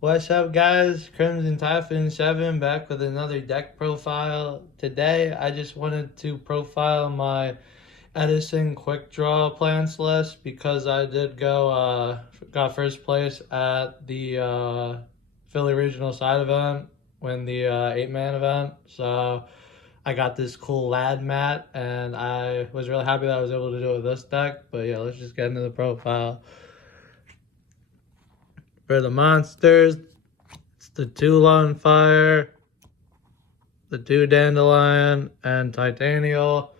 What's up, guys? Crimson Typhoon 7 back with another deck profile. Today, I just wanted to profile my Edison Quickdraw plans list because I did got first place at the Philly Regional Side event, when the 8-man event. So I got this cool lad mat, and I was really happy that I was able to do it with this deck. But yeah, let's just get into the profile. For the monsters, it's the 2 Lone Fire, the 2 Dandelion, and Titanial.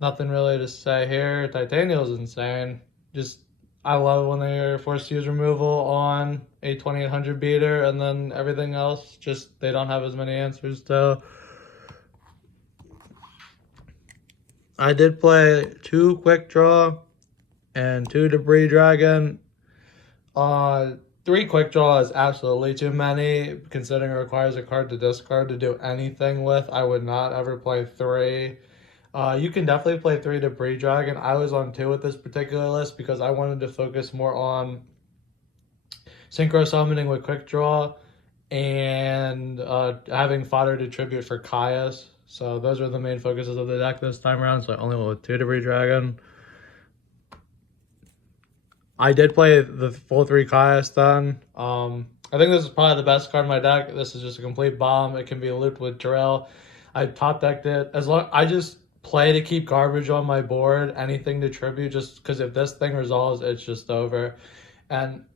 Nothing really to say here. Titanial's insane. I love when they're forced to use removal on a 2800 beater, and then everything else, just they don't have as many answers to. I did play 2 Quick Draw and 2 Debris Dragon. 3 Quick Draw is absolutely too many, considering it requires a card to discard to do anything with. I would not ever play 3. You can definitely play 3 Debris Dragon. I was on 2 with this particular list because I wanted to focus more on synchro summoning with Quick Draw and having fodder to tribute for Caius. So those are the main focuses of the deck this time around. So I only went with 2 Debris Dragon. I did play the full 3 Caius then. I think this is probably the best card in my deck. This is just a complete bomb. It can be looped with Drill. I top decked it. I just play to keep garbage on my board, anything to tribute, just because if this thing resolves, it's just over. And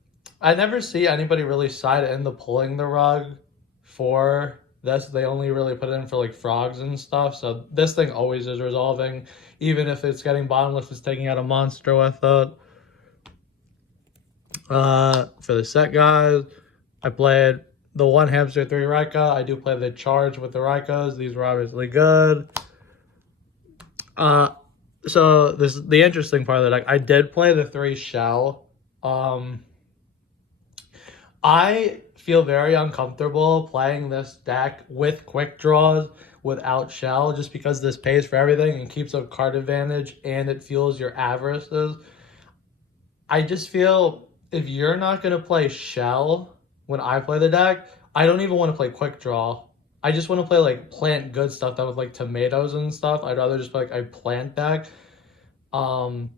I never see anybody really side into pulling the rug for this. They only really put it in for like frogs and stuff. So this thing always is resolving. Even if it's getting bottomless, it's taking out a monster with it. For the set guys, I played the 1 Hamster 3 Raikou. I do play the Charge with the Raikous. These were obviously good. So this is the interesting part of the deck. I did play the 3 Shell. I feel very uncomfortable playing this deck with Quick Draws without Shell, just because this pays for everything and keeps up card advantage and it fuels your avarices. I just feel if you're not going to play Shell when I play the deck, I don't even want to play Quick Draw. I just want to play like plant good stuff that with like tomatoes and stuff. I'd rather just play like a plant deck. The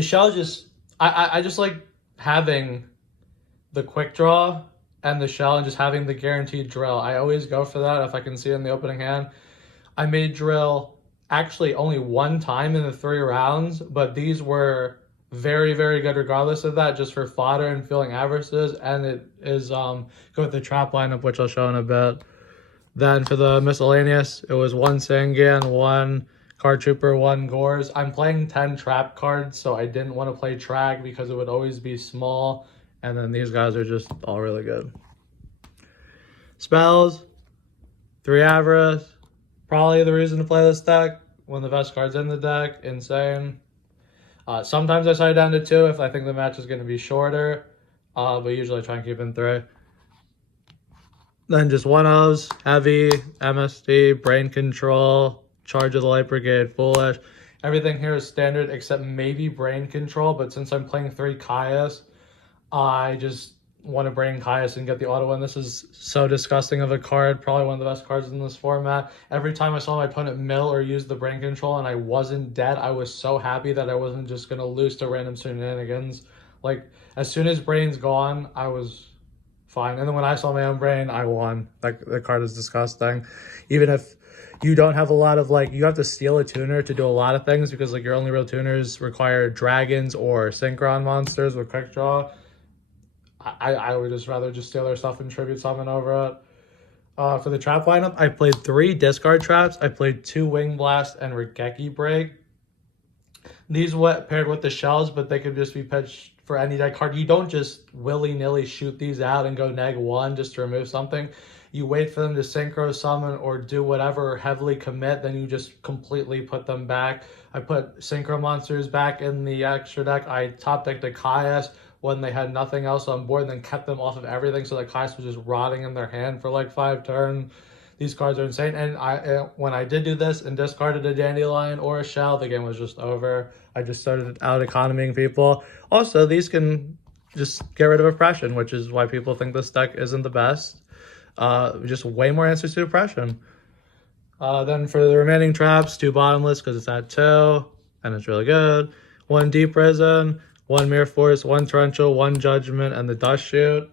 Shell I just like having the Quick Draw and the Shell and just having the guaranteed Drill. I always go for that if I can see it in the opening hand. I made Drill actually only 1 time in the 3 rounds, but these were very, very good regardless of that, just for fodder and filling averages. And it is go with the trap lineup, which I'll show in a bit. Then for the miscellaneous, it was 1 Sangan, 1 Card Trooper, 1 Gores. I'm playing 10 trap cards, so I didn't want to play Trag because it would always be small. And then these guys are just all really good. Spells, 3 Avarice. Probably the reason to play this deck. One of the best cards in the deck. Insane. Sometimes I side down to 2 if I think the match is going to be shorter. But usually I try and keep in 3. Then just 1-ofs, Heavy, MSD, Brain Control, Charge of the Light Brigade, Foolish. Everything here is standard except maybe Brain Control, but since I'm playing 3 Caius, I just want to Brain Caius and get the auto win. This is so disgusting of a card, probably one of the best cards in this format. Every time I saw my opponent mill or use the Brain Control and I wasn't dead, I was so happy that I wasn't just going to lose to random shenanigans. Like, as soon as Brain's gone, I was fine. And then when I saw my own Brain, I won. Like, the card is disgusting. Even if you don't have a lot of, like, you have to steal a tuner to do a lot of things because, like, your only real tuners require dragons or synchron monsters with Quick Draw. I would just rather just steal their stuff and tribute summon over it. For the trap lineup, I played 3 discard traps. I played 2 Wing Blast and Regeki Break. These paired with the Shells, but they could just be pitched for any deck card. You don't just willy-nilly shoot these out and go -1 just to remove something. You wait for them to synchro summon or do whatever, or heavily commit, then you just completely put them back. I put synchro monsters back in the extra deck. I top decked a Caius when they had nothing else on board, and then kept them off of everything so that Caius was just rotting in their hand for like 5 turns. These cards are insane. And when I did do this and discarded a Dandelion or a Shell, the game was just over. I just started out economying people. Also, these can just get rid of oppression, which is why people think this deck isn't the best. Just way more answers to oppression. Then for the remaining traps, 2 bottomless because it's at 2, and it's really good. 1 deep prison, 1 mirror force, 1 torrential, 1 judgment, and the dust shoot.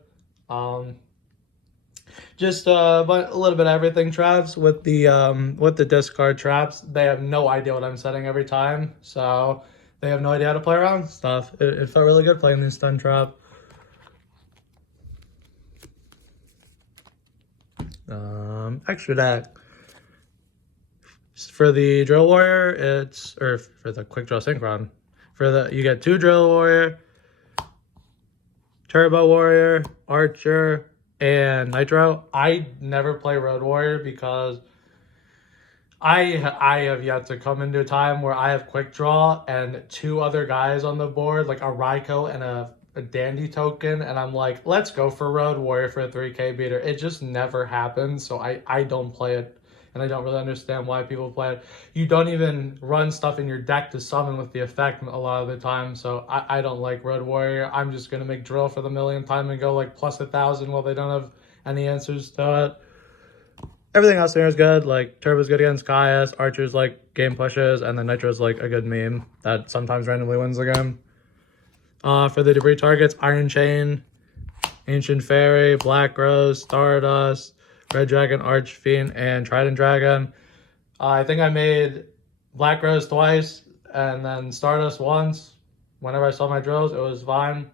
Just a little bit of everything traps with the discard traps. They have no idea what I'm setting every time, so they have no idea how to play around stuff. It felt really good playing the stun trap. Extra deck. For the Drill Warrior, for the Quickdraw Synchron. You get 2 Drill Warrior, Turbo Warrior, Archer, and Nitro. I never play Road Warrior because I have yet to come into a time where I have Quickdraw and 2 other guys on the board, like a Raikou and a Dandy token, and I'm like, let's go for Road Warrior for a 3k beater. It just never happens, so I don't play it, and I don't really understand why people play it. You don't even run stuff in your deck to summon with the effect a lot of the time, so I don't like Road Warrior. I'm just going to make Drill for the millionth time and go like plus 1,000 while they don't have any answers to it. Everything else here is good. Like, Turbo's good against Caius, Archer's like game pushes, and then Nitro's like a good meme that sometimes randomly wins the game. For the debris targets, Iron Chain, Ancient Fairy, Black Rose, Stardust, Red Dragon, Archfiend, and Trident Dragon. I think I made Black Rose twice and then Stardust once. Whenever I saw my drills, it was fine.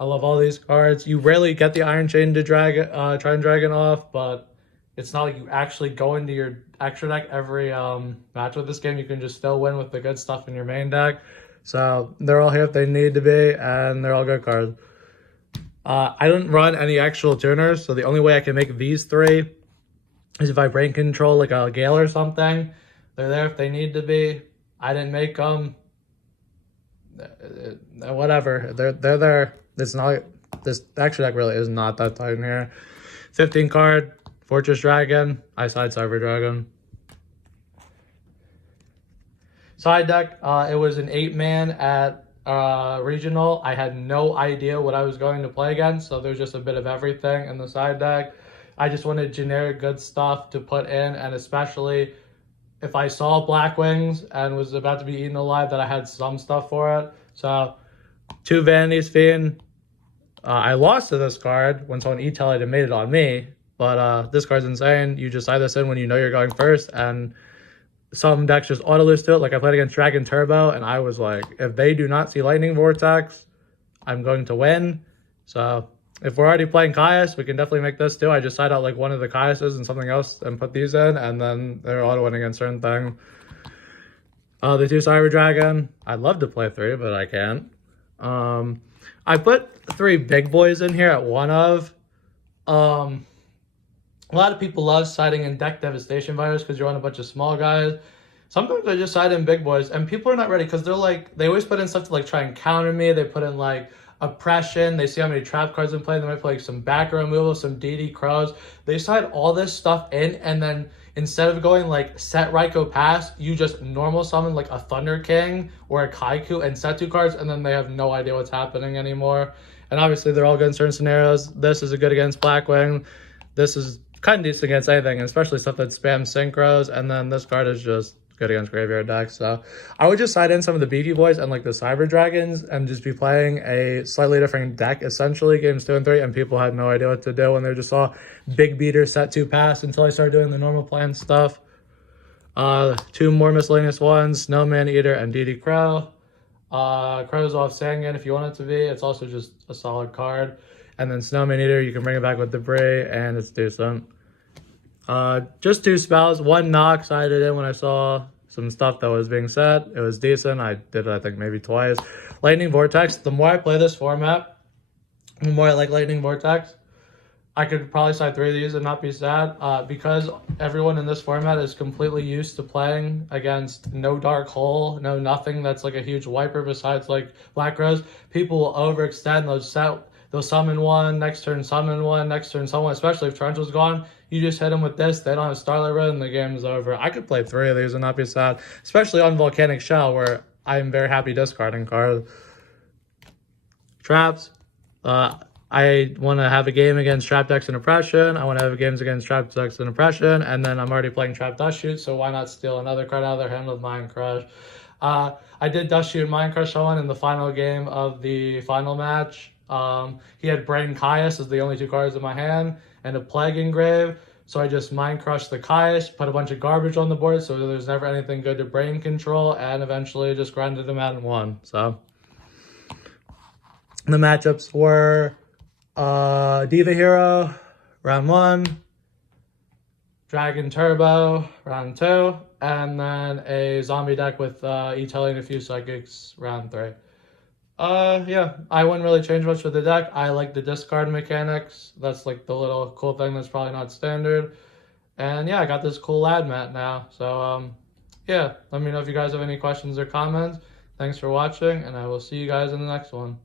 I love all these cards. You rarely get the Iron Chain to Trident Dragon off, but it's not like you actually go into your extra deck every match with this game. You can just still win with the good stuff in your main deck. So they're all here if they need to be, and they're all good cards. I didn't run any actual tuners, so the only way I can make these 3 is if I brain control like a Gale or something. They're there if they need to be. I didn't make them. Whatever. They're there. It's not, this extra deck really is not that tight in here. 15 card, Fortress Dragon, Eyesight Cyber Dragon. Side deck, it was an 8-man at regional. I had no idea what I was going to play against, so there's just a bit of everything in the side deck. I just wanted generic good stuff to put in, and especially if I saw Black Wings and was about to be eaten alive, that I had some stuff for it. So 2 Vanity's Fiend. I lost to this card when someone e-tailored and made it on me, but this card's insane. You just side this in when you know you're going first, and some decks just auto-lose to it. Like I played against Dragon Turbo, and I was like, if they do not see Lightning Vortex, I'm going to win. So if we're already playing Caius, we can definitely make this too. I just side out like one of the Caiuses and something else and put these in, and then they're auto-winning against certain thing. The 2 Cyber Dragon. I'd love to play 3, but I can't. I put 3 big boys in here at one of. A lot of people love siding in deck devastation virus because you're on a bunch of small guys. Sometimes I just side in big boys, and people are not ready because they're like, they always put in stuff to like try and counter me. They put in like oppression. They see how many trap cards I'm playing. They might play like some back removal, some DD Crows. They side all this stuff in, and then instead of going like set Raikou pass, you just normal summon like a Thunder King or a Kaiku and set 2 cards, and then they have no idea what's happening anymore. And obviously they're all good in certain scenarios. This is a good against Blackwing. This is kind of decent against anything, especially stuff that spams synchros, and then this card is just good against graveyard decks. So I would just side in some of the beefy boys and like the Cyber Dragons and just be playing a slightly different deck essentially games 2 and 3, and people had no idea what to do when they just saw big beater set 2 pass until I started doing the normal plan stuff. 2 more miscellaneous ones, Snowman Eater and DD Crow. Crow's off Sangan if you want it to be. It's also just a solid card. And then Snowman Eater, you can bring it back with Debris, and it's decent. Just 2 spells. 1 knock sided in when I saw some stuff that was being set. It was decent. I did it, I think, maybe twice. Lightning Vortex. The more I play this format, the more I like Lightning Vortex. I could probably side 3 of these and not be sad. Because everyone in this format is completely used to playing against no Dark Hole, no nothing that's like a huge wiper besides like Black Rose. People will overextend. They'll summon 1, next turn summon 1, next turn summon 1, especially if Torrential's gone. You just hit them with this, they don't have Starlight Road, and the game's over. I could play 3 of these and not be sad, especially on Volcanic Shell, where I'm very happy discarding cards. Traps. I want to have a game against Trap Decks and Oppression. I want to have games against Trap Decks and Oppression. And then I'm already playing Trap Dust Shoot, so why not steal another card out of their hand with Mind Crush? I did Dust Shoot and Mind Crush on in the final game of the final match. He had Brain Caius as the only 2 cards in my hand, and a Plague Engrave. So I just Mind Crushed the Caius, put a bunch of garbage on the board, so there's never anything good to Brain control, and eventually just grinded him out and won. So the matchups were Diva Hero, round 1, Dragon Turbo, round 2, and then a zombie deck with E-Telling a few Psychics, round 3. Yeah, I wouldn't really change much with the deck. I like the discard mechanics. That's like the little cool thing that's probably not standard. And yeah, I got this cool lad mat now. So yeah, let me know if you guys have any questions or comments. Thanks for watching, and I will see you guys in the next one.